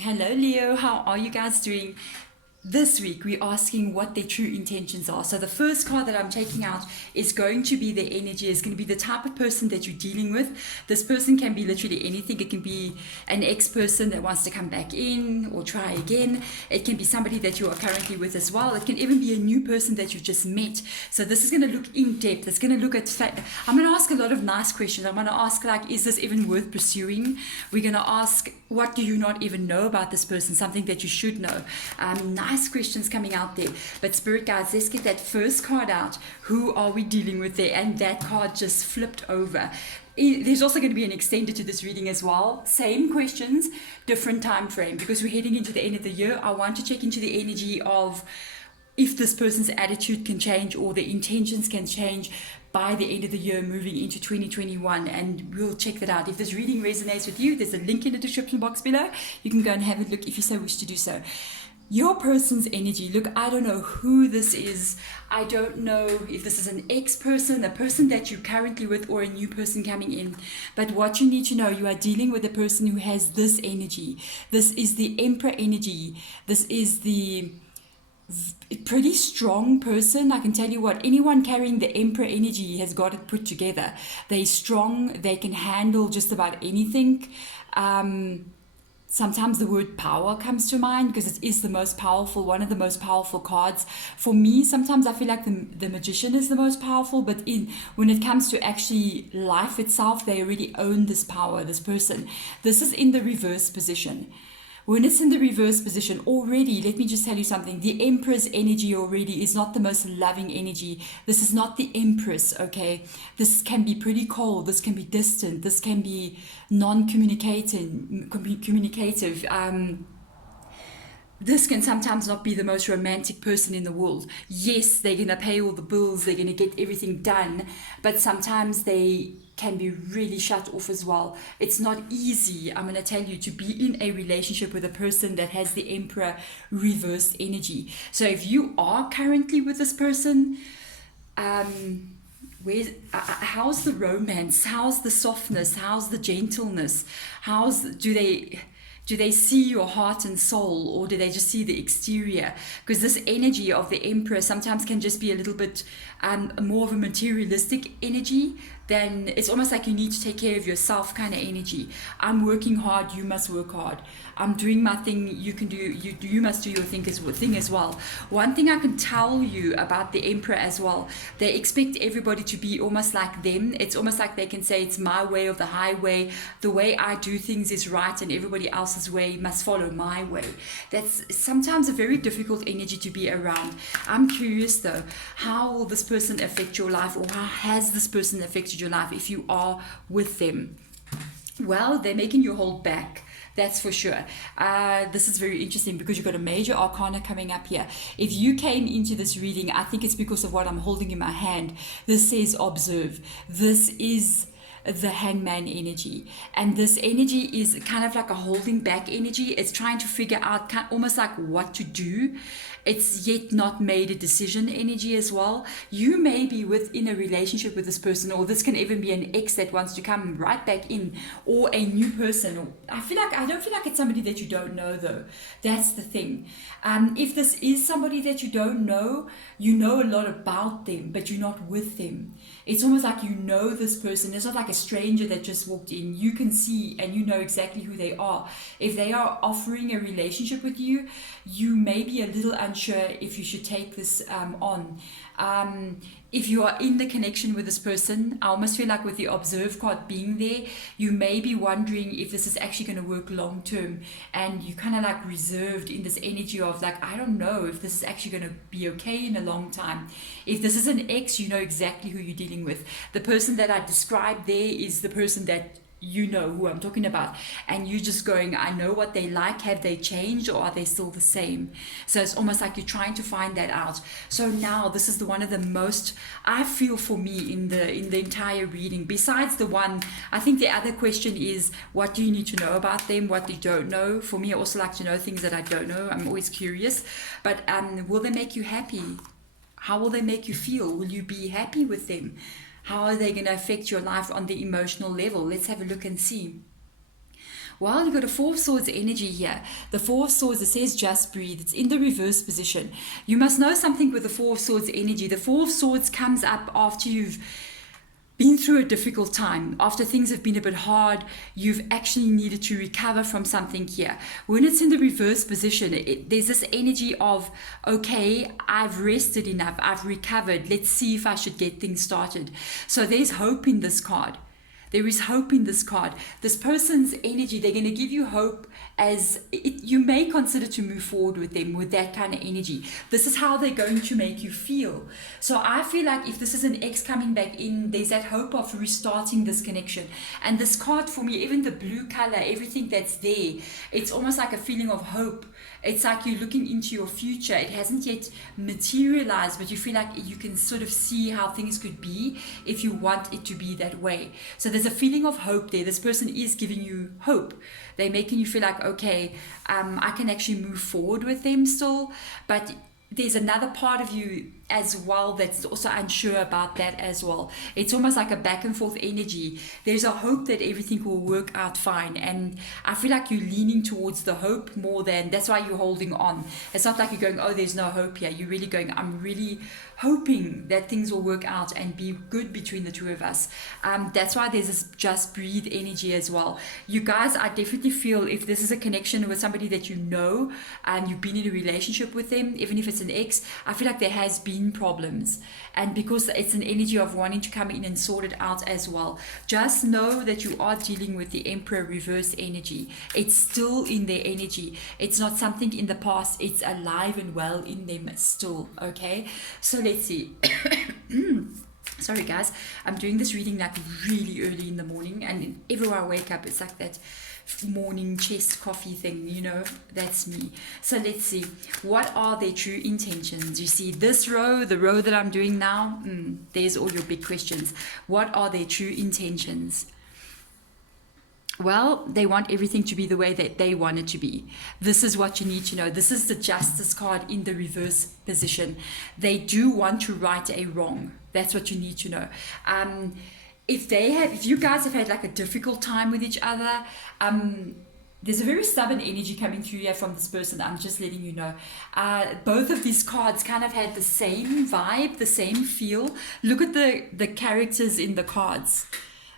Hello, Leo. How are you guys doing? This week, we're asking what their true intentions are. So, the first card that I'm taking out is going to be their energy. It's going to be the type of person that you're dealing with. This person can be literally anything. It can be an ex person that wants to come back in or try again. It can be somebody that you are currently with as well. It can even be a new person that you just met. So, this is going to look in depth. It's going to look at. I'm going to ask a lot of nice questions. I'm going to ask, like, is this even worth pursuing? We're going to ask, what do you not even know about this person? Something that you should know. Nice questions coming out there. But Spirit guides, let's get that first card out. Who are we dealing with there? And that card just flipped over. There's also going to be an extended to this reading as well. Same questions, different time frame. Because we're heading into the end of the year, I want to check into the energy of if this person's attitude can change or their intentions can change by the end of the year, moving into 2021, and we'll check that out. If this reading resonates with you, there's a link in the description box below. You can go and have a look if you so wish to do so. Your person's energy. Look, I don't know who this is. I don't know if this is an ex-person, a person that you're currently with, or a new person coming in. But what you need to know, you are dealing with a person who has this energy. This is the Emperor energy. This is the pretty strong person. I can tell you what, anyone carrying the Emperor energy has got it put together. They're strong. They can handle just about anything. Sometimes the word power comes to mind because it is the most powerful, one of the most powerful cards. For me, sometimes I feel like the magician is the most powerful, but when it comes to actually life itself, they already own this power, this person. This is in the reverse position. When it's in the reverse position already, let me just tell you something. The Empress energy already is not the most loving energy. This is not the Empress, okay? This can be pretty cold. This can be distant. This can be non-communicative. This can sometimes not be the most romantic person in the world. Yes, they're going to pay all the bills. They're going to get everything done. But sometimes they can be really shut off as well. It's not easy, I'm going to tell you, to be in a relationship with a person that has the Emperor reversed energy. So if you are currently with this person, how's the romance? How's the softness? How's the gentleness? Do they see your heart and soul, or do they just see the exterior? Because this energy of the Emperor sometimes can just be a little bit more of a materialistic energy. Then it's almost like you need to take care of yourself kind of energy. I'm working hard, you must work hard. I'm doing my thing, you can do, you must do your thing as well. One thing I can tell you about the Emperor as well, they expect everybody to be almost like them. It's almost like they can say it's my way or the highway. The way I do things is right and everybody else's way must follow my way. That's sometimes a very difficult energy to be around. I'm curious though, how will this person affect your life, or how has this person affected your life if you are with them? Well, they're making you hold back. That's for sure. This is very interesting because you've got a major arcana coming up here. If you came into this reading, I think it's because of what I'm holding in my hand. This says observe. This is the Hangman energy, and this energy is kind of like a holding back energy. It's trying to figure out almost like what to do. It's yet not made a decision energy as well. You may be within a relationship with this person, or this can even be an ex that wants to come right back in, or a new person. I don't feel like it's somebody that you don't know though. That's the thing. If this is somebody that you don't know, you know a lot about them, but you're not with them. It's almost like you know this person. It's not like a stranger that just walked in. You can see and you know exactly who they are. If they are offering a relationship with you, you may be a little unsure if you should take this on. If you are in the connection with this person, I almost feel like with the observe card being there, you may be wondering if this is actually going to work long term, and you kind of like reserved in this energy of like, I don't know if this is actually going to be okay in a long time. If this is an ex, you know exactly who you're dealing with. The person that I described there is the person that you know who I'm talking about, and you just going, I know what they like. Have they changed, or are they still the same? So it's almost like you're trying to find that out. So now this is the one of the most, I feel, for me in the entire reading, besides the one, I think the other question is, what do you need to know about them, what you don't know? For me, I also like to know things that I don't know. I'm always curious. But will they make you happy? How will they make you feel? Will you be happy with them? How are they going to affect your life on the emotional level? Let's have a look and see. Well, you got a Four of Swords energy here. The Four of Swords, it says just breathe. It's in the reverse position. You must know something with the Four of Swords energy. The Four of Swords comes up after you've been through a difficult time, after things have been a bit hard, you've actually needed to recover from something here. When it's in the reverse position, there's this energy of, okay, I've rested enough, I've recovered, let's see if I should get things started. So there's hope in this card. There is hope in this card. This person's energy, they're going to give you hope as you may consider to move forward with them with that kind of energy. This is how they're going to make you feel. So I feel like if this is an ex coming back in, there's that hope of restarting this connection. And this card for me, even the blue color, everything that's there, it's almost like a feeling of hope. It's like you're looking into your future. It hasn't yet materialized, but you feel like you can sort of see how things could be if you want it to be that way. So there's a feeling of hope there. This person is giving you hope. They're making you feel like, okay, I can actually move forward with them still. But there's another part of you as well that's also unsure about that as well. It's almost like a back and forth energy. There's a hope that everything will work out fine, and I feel like you're leaning towards the hope more than, that's why you're holding on. It's not like you're going, oh, there's no hope here. You're really going, I'm really hoping that things will work out and be good between the two of us. That's why there's this just breathe energy as well. You guys, I definitely feel if this is a connection with somebody that you know and you've been in a relationship with them, even if it's an ex, I feel like there has been problems, and because it's an energy of wanting to come in and sort it out as well, just know that you are dealing with the Emperor reverse energy. It's still in their energy. It's not something in the past. It's alive and well in them still. Okay, so let's see. Sorry guys, I'm doing this reading like really early in the morning, and everywhere I wake up it's like that morning chest coffee thing, you know, that's me. So let's see, what are their true intentions? You see this row, the row that I'm doing now, there's all your big questions. What are their true intentions? Well, they want everything to be the way that they want it to be. This is what you need to know. This is the Justice card in the reverse position. They do want to right a wrong. That's what you need to know. If you guys have had like a difficult time with each other, there's a very stubborn energy coming through here from this person. I'm just letting you know. Both of these cards kind of had the same vibe, the same feel. Look at the characters in the cards.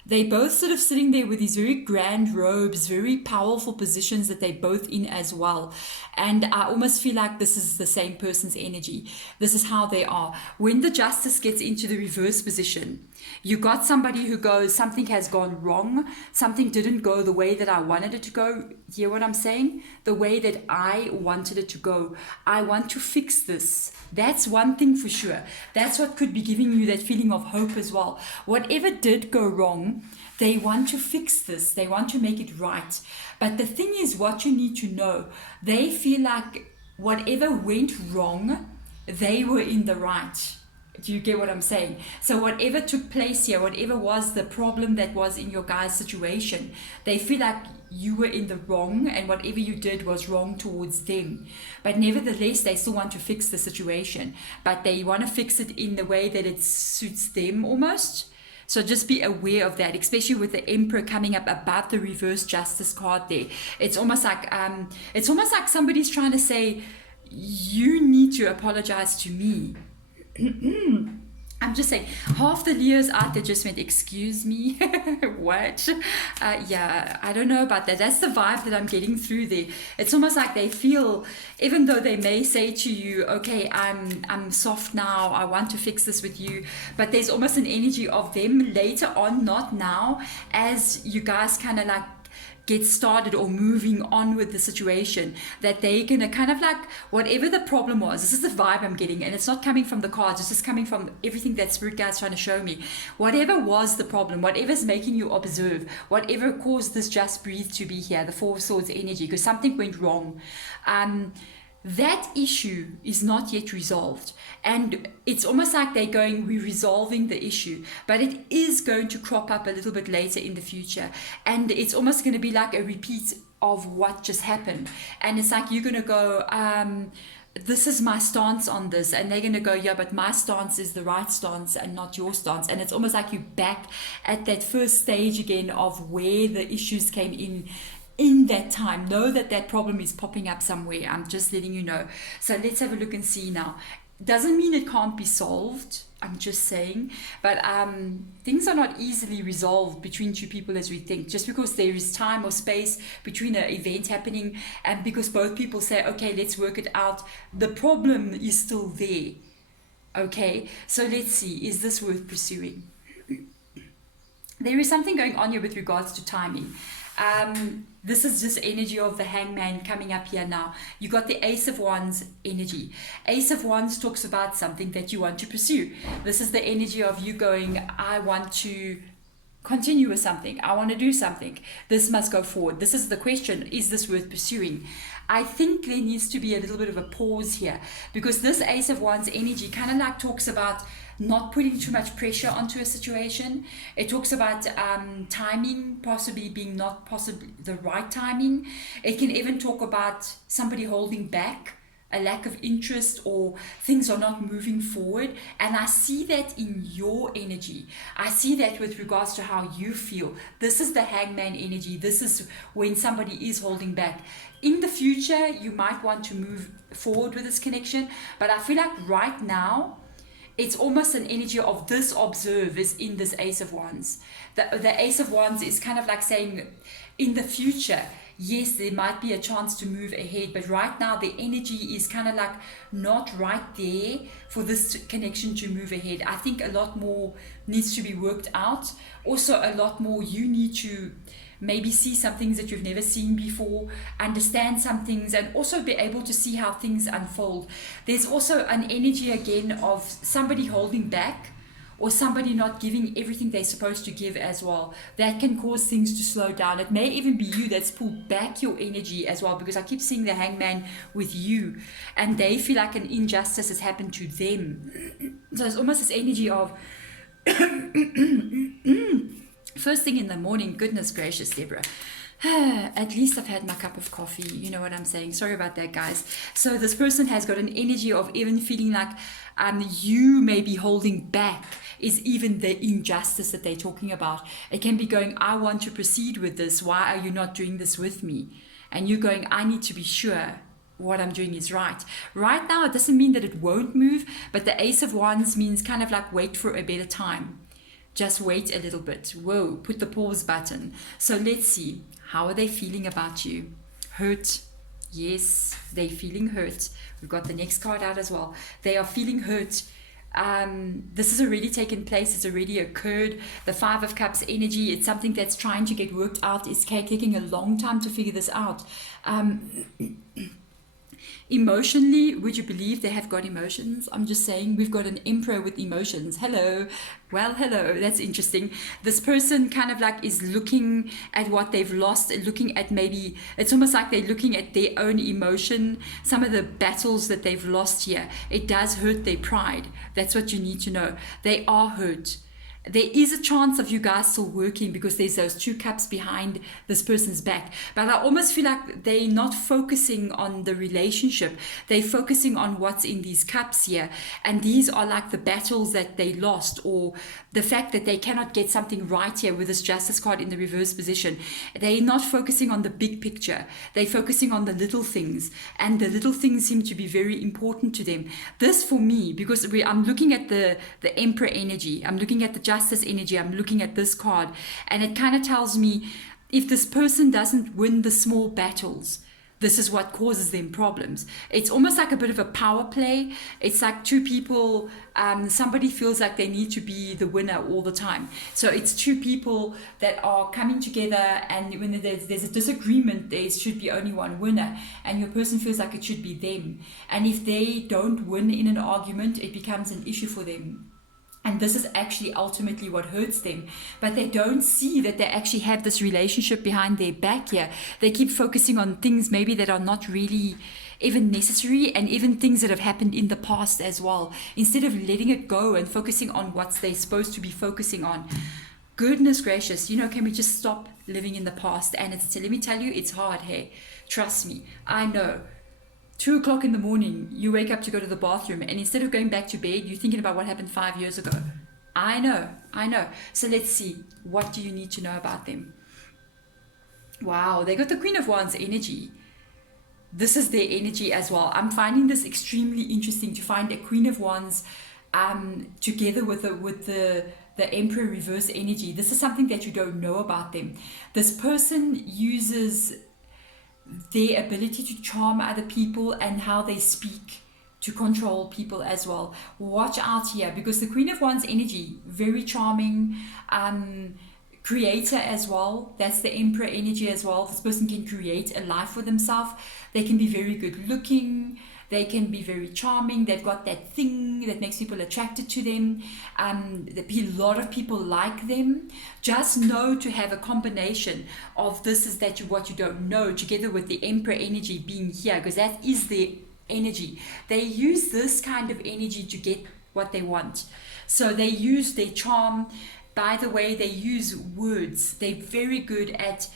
They both sort of sitting there with these very grand robes, very powerful positions that they're both in as well. And I almost feel like this is the same person's energy. This is how they are. When the Justice gets into the reverse position, you got somebody who goes, something has gone wrong. Something didn't go the way that I wanted it to go. Hear what I'm saying? The way that I wanted it to go. I want to fix this. That's one thing for sure. That's what could be giving you that feeling of hope as well. Whatever did go wrong, they want to fix this. They want to make it right. But the thing is, what you need to know, they feel like whatever went wrong, they were in the right. Do you get what I'm saying? So whatever took place here, whatever was the problem that was in your guys' situation, they feel like you were in the wrong and whatever you did was wrong towards them. But nevertheless, they still want to fix the situation. But they want to fix it in the way that it suits them almost. So just be aware of that, especially with the Emperor coming up above the reverse Justice card there. It's almost like somebody's trying to say, you need to apologize to me. I'm just saying, half the Leos out there just went, excuse me, what? Yeah, I don't know about that. That's the vibe that I'm getting through there. It's almost like they feel, even though they may say to you, okay, I'm soft now, I want to fix this with you, but there's almost an energy of them later on, not now, as you guys kind of like get started or moving on with the situation, that they're gonna kind of like, whatever the problem was, this is the vibe I'm getting, and it's not coming from the cards, it's just coming from everything that Spirit Guide's trying to show me. Whatever was the problem, whatever's making you observe, whatever caused this just breathe to be here, the Four of Swords energy, because something went wrong, that issue is not yet resolved. And it's almost like they're going, we're resolving the issue, but it is going to crop up a little bit later in the future. And it's almost going to be like a repeat of what just happened. And it's like you're going to go, this is my stance on this, and they're going to go, yeah, but my stance is the right stance and not your stance. And it's almost like you're back at that first stage again of where the issues came in in that time. Know that that problem is popping up somewhere. I'm just letting you know. So let's have a look and see now. Doesn't mean it can't be solved. I'm just saying, but things are not easily resolved between two people as we think. Just because there is time or space between an event happening, and because both people say, okay, let's work it out, the problem is still there. Okay, so let's see, is this worth pursuing? There is something going on here with regards to timing. This is just energy of the hangman coming up here now. You got the Ace of Wands energy. Ace of Wands talks about something that you want to pursue. This is the energy of you going, I want to continue with something. I want to do something. This must go forward. This is the question. Is this worth pursuing? I think there needs to be a little bit of a pause here, because this Ace of Wands energy kind of like talks about not putting too much pressure onto a situation. It talks about timing possibly being not possibly the right timing. It can even talk about somebody holding back, a lack of interest, or things are not moving forward. And I see that in your energy. I see that with regards to how you feel. This is the hangman energy. This is when somebody is holding back. In the future, you might want to move forward with this connection, but I feel like right now, it's almost an energy of this observe is in this Ace of Wands. The Ace of Wands is kind of like saying, in the future, yes, there might be a chance to move ahead, but right now the energy is kind of like not right there for this connection to move ahead. I think a lot more needs to be worked out. Also, a lot more you need to maybe see some things that you've never seen before, understand some things, and also be able to see how things unfold. There's also an energy again of somebody holding back, or somebody not giving everything they're supposed to give as well. That can cause things to slow down. It may even be you that's pulled back your energy as well, because I keep seeing the hangman with you, and they feel like an injustice has happened to them. So it's almost this energy of first thing in the morning, goodness gracious, Deborah. At least I've had my cup of coffee. You know what I'm saying? Sorry about that, guys. So this person has got an energy of even feeling like you may be holding back is even the injustice that they're talking about. It can be going, I want to proceed with this. Why are you not doing this with me? And you're going, I need to be sure what I'm doing is right. Right now, it doesn't mean that it won't move, but the Ace of Wands means kind of like wait for a better time. Just wait a little bit. Whoa, put the pause button. So let's see. How are they feeling about you? Hurt. Yes, they're feeling hurt. We've got the next card out as well. They are feeling hurt. This has already taken place. It's already occurred. The Five of Cups energy, it's something that's trying to get worked out. It's taking a long time to figure this out. Emotionally, would you believe they have got emotions? I'm just saying, we've got an Emperor with emotions. Hello. Well, hello. That's interesting. This person kind of like is looking at what they've lost, looking at maybe, it's almost like they're looking at their own emotion, some of the battles that they've lost here. It does hurt their pride. That's what you need to know. They are hurt. There is a chance of you guys still working because there's those two cups behind this person's back. But I almost feel like they're not focusing on the relationship. They're focusing on what's in these cups here. And these are like the battles that they lost, or the fact that they cannot get something right here with this Justice card in the reverse position. They're not focusing on the big picture. They're focusing on the little things. And the little things seem to be very important to them. This for me, because I'm looking at the Emperor energy. I'm looking at the Justice energy, I'm looking at this card, and it kind of tells me if this person doesn't win the small battles, this is what causes them problems. It's almost like a bit of a power play. It's like two people, somebody feels like they need to be the winner all the time. So it's two people that are coming together, and when there's a disagreement, there should be only one winner, and your person feels like it should be them. And if they don't win in an argument, it becomes an issue for them. And this is actually ultimately what hurts them. But they don't see that they actually have this relationship behind their back here. They keep focusing on things maybe that are not really even necessary, and even things that have happened in the past as well, instead of letting it go and focusing on what they're supposed to be focusing on. Goodness gracious, can we just stop living in the past? And let me tell you, it's hard, hey. Trust me, I know. 2 o'clock in the morning, you wake up to go to the bathroom, and instead of going back to bed, you're thinking about what happened 5 years ago. I know. So let's see. What do you need to know about them? Wow, they got the Queen of Wands energy. This is their energy as well. I'm finding this extremely interesting to find a Queen of Wands together with the Emperor reverse energy. This is something that you don't know about them. This person uses their ability to charm other people and how they speak to control people as well. Watch out here, because the Queen of Wands energy, very charming, creator as well. That's the Emperor energy as well. This person can create a life for themselves. They can be very good looking. They can be very charming. They've got that thing that makes people attracted to them. A lot of people like them. Just know to have a combination of this is that what you don't know, together with the Emperor energy being here, because that is their energy. They use this kind of energy to get what they want. So they use their charm. By the way, they use words. They're very good at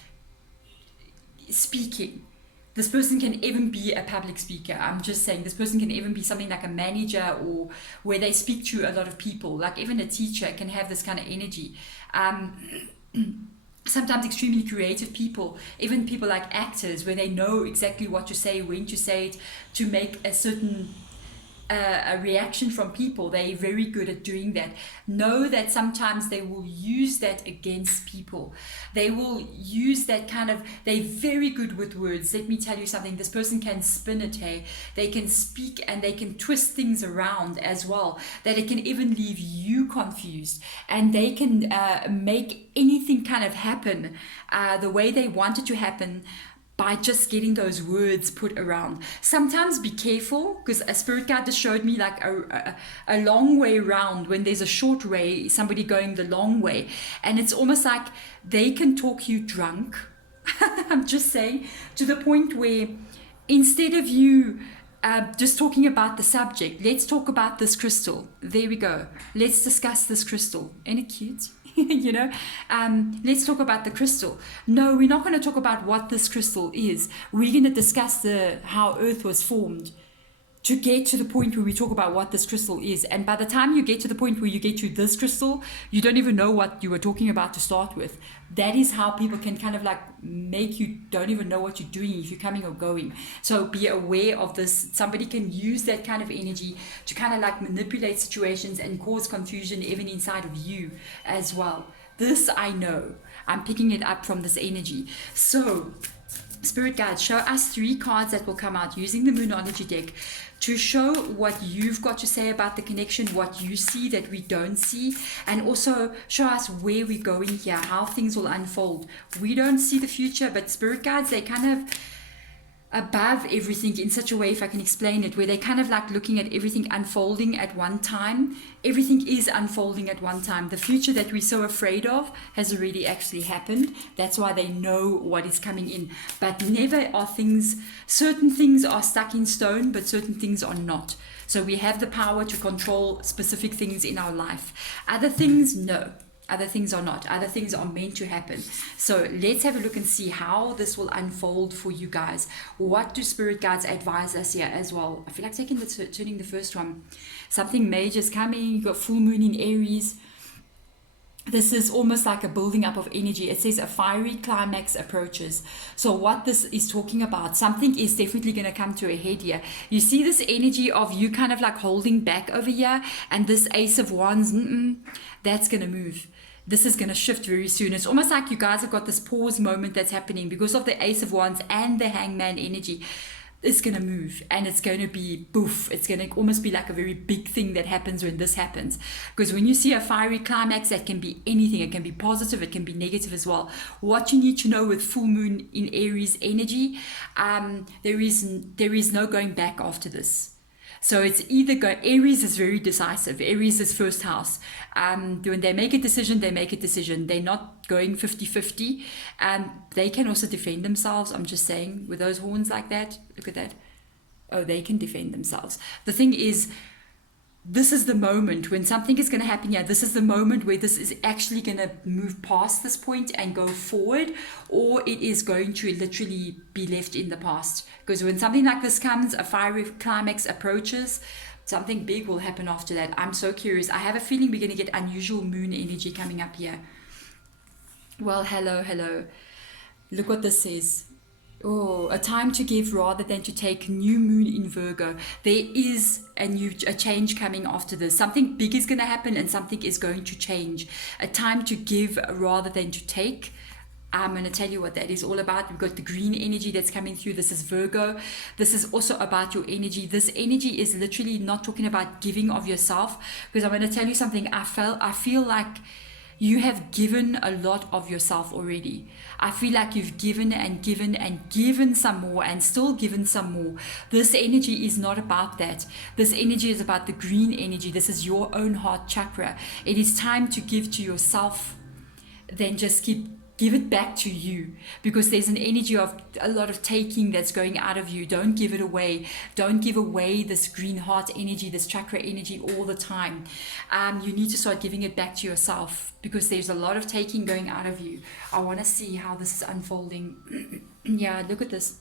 speaking. This person can even be a public speaker. I'm just saying, this person can even be something like a manager, or where they speak to a lot of people. Like even a teacher can have this kind of energy. Sometimes extremely creative people, even people like actors, where they know exactly what to say, when to say it, to make a certain a reaction from people. They're very good at doing that. Know that sometimes they will use that against people. They will use that kind of, they're very good with words. Let me tell you something, this person can spin it, hey. They can speak and they can twist things around as well, that it can even leave you confused, and they can make anything kind of happen the way they want it to happen, by just getting those words put around. Sometimes be careful, because a spirit guide just showed me like a long way round, when there's a short way, somebody going the long way. And it's almost like they can talk you drunk. I'm just saying, to the point where instead of you just talking about the subject, let's talk about this crystal. There we go. Let's discuss this crystal. Ain't it cute? You know, let's talk about the crystal. No, we're not going to talk about what this crystal is. We're going to discuss how Earth was formed, to get to the point where we talk about what this crystal is. And by the time you get to the point where you get to this crystal, you don't even know what you were talking about to start with. That is how people can kind of like make you don't even know what you're doing if you're coming or going. So be aware of this. Somebody can use that kind of energy to kind of like manipulate situations and cause confusion even inside of you as well. This I know. I'm picking it up from this energy. So Spirit guides, show us 3 cards that will come out using the Moonology deck to show what you've got to say about the connection, what you see that we don't see, and also show us where we're going here, how things will unfold. We don't see the future, but spirit guides, they kind of above everything in such a way, if I can explain it, where they kind of like looking at everything unfolding at one time. Everything is unfolding at one time. The future that we're so afraid of has already actually happened. That's why they know what is coming in. But never are certain things are stuck in stone, but certain things are not. So we have the power to control specific things in our life. Other things, no. Other things are not. Other things are meant to happen. So let's have a look and see how this will unfold for you guys. What do spirit guides advise us here as well? I feel like turning the first one. Something major is coming. You've got full moon in Aries. This is almost like a building up of energy. It says a fiery climax approaches. So what this is talking about, something is definitely going to come to a head here. You see this energy of you kind of like holding back over here, and this Ace of Wands, that's going to move. This is going to shift very soon. It's almost like you guys have got this pause moment that's happening because of the Ace of Wands and the Hangman energy. It's going to move, and it's going to be boof. It's going to almost be like a very big thing that happens when this happens. Because when you see a fiery climax, that can be anything. It can be positive, it can be negative as well. What you need to know with full moon in Aries energy, there is no going back after this. So it's either Aries is very decisive. Aries is first house. When they make a decision, they make a decision. They're not going 50-50. They can also defend themselves. I'm just saying, with those horns like that, look at that. Oh, they can defend themselves. The thing is, this is the moment when something is going to happen here. This is the moment where this is actually going to move past this point and go forward, or it is going to literally be left in the past. Because when something like this comes, a fiery climax approaches, something big will happen after that. I'm so curious. I have a feeling we're going to get unusual moon energy coming up here. Well, hello. Look what this says. Oh, a time to give rather than to take. New moon in Virgo. There is a change coming after this. Something big is going to happen and something is going to change. A time to give rather than to take. I'm going to tell you what that is all about. We've got the green energy that's coming through. This is Virgo. This is also about your energy. This energy is literally not talking about giving of yourself, because I'm going to tell you something. I feel like you have given a lot of yourself already. I feel like you've given and given and given some more and still given some more. This energy is not about that. This energy is about the green energy. This is your own heart chakra. It is time to give to yourself, then just give it back to you, because there's an energy of a lot of taking that's going out of you. Don't give it away. Don't give away this green heart energy, this chakra energy all the time. You need to start giving it back to yourself, because there's a lot of taking going out of you. I want to see how this is unfolding. Yeah, look at this.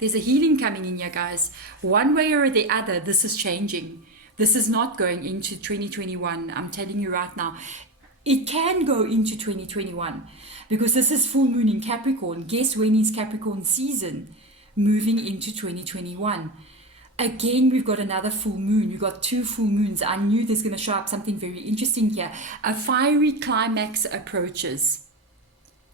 There's a healing coming in here, guys. One way or the other, this is changing. This is not going into 2021. I'm telling you right now. It can go into 2021, because this is full moon in Capricorn. Guess when is Capricorn season? Moving into 2021. Again, we've got another full moon. We've got 2 full moons. I knew there's going to show up something very interesting here. A fiery climax approaches.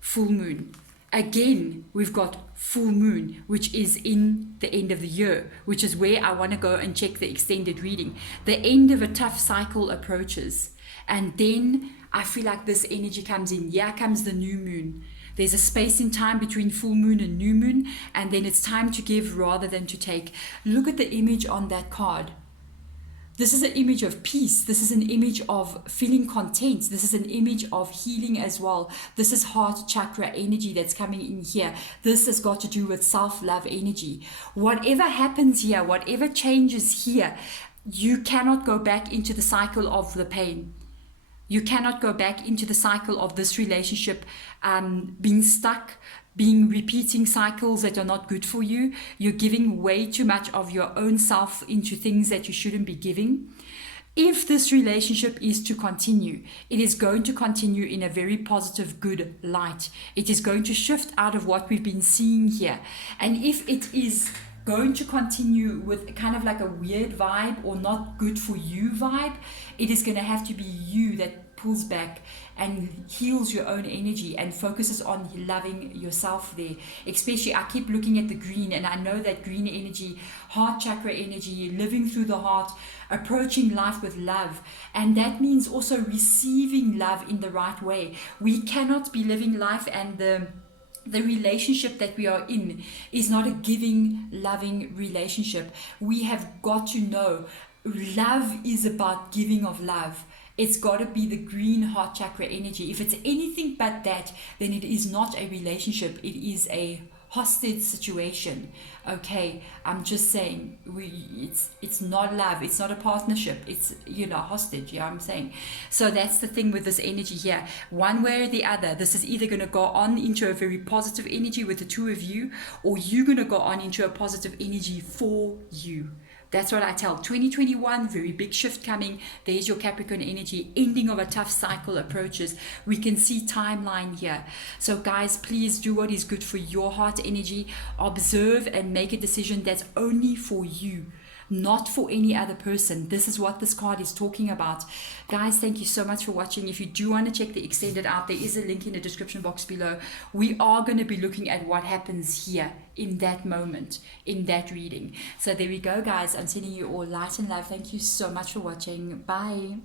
Full moon. Again, we've got full moon, which is in the end of the year, which is where I want to go and check the extended reading. The end of a tough cycle approaches. And then I feel like this energy comes in. Here comes the new moon. There's a space in time between full moon and new moon, and then it's time to give rather than to take. Look at the image on that card. This is an image of peace. This is an image of feeling content. This is an image of healing as well. This is heart chakra energy that's coming in here. This has got to do with self-love energy. Whatever happens here, whatever changes here, you cannot go back into the cycle of the pain. You cannot go back into the cycle of this relationship being stuck, being repeating cycles that are not good for you. You're giving way too much of your own self into things that you shouldn't be giving. If this relationship is to continue, it is going to continue in a very positive, good light. It is going to shift out of what we've been seeing here. And if it is going to continue with kind of like a weird vibe or not good for you vibe, it is going to have to be you that pulls back and heals your own energy and focuses on loving yourself there. Especially, I keep looking at the green, and I know that green energy, heart chakra energy, living through the heart, approaching life with love. And that means also receiving love in the right way. We cannot be living life and the relationship that we are in is not a giving, loving relationship. We have got to know love is about giving of love. It's got to be the green heart chakra energy. If it's anything but that, then it is not a relationship. It is a hostage situation. Okay, I'm just saying, it's not love, it's not a partnership, it's, hostage. Yeah, I'm saying. So that's the thing with this energy here. One way or the other, this is either going to go on into a very positive energy with the two of you, or you're going to go on into a positive energy for you. That's what I tell. 2021, very big shift coming. There's your Capricorn energy. Ending of a tough cycle approaches. We can see timeline here. So guys, please do what is good for your heart energy. Observe and make a decision that's only for you, not for any other person. This is what this card is talking about. Guys, thank you so much for watching. If you do want to check the extended out, there is a link in the description box below. We are going to be looking at what happens here in that moment, in that reading. So there we go, guys. I'm sending you all light and love. Thank you so much for watching. Bye.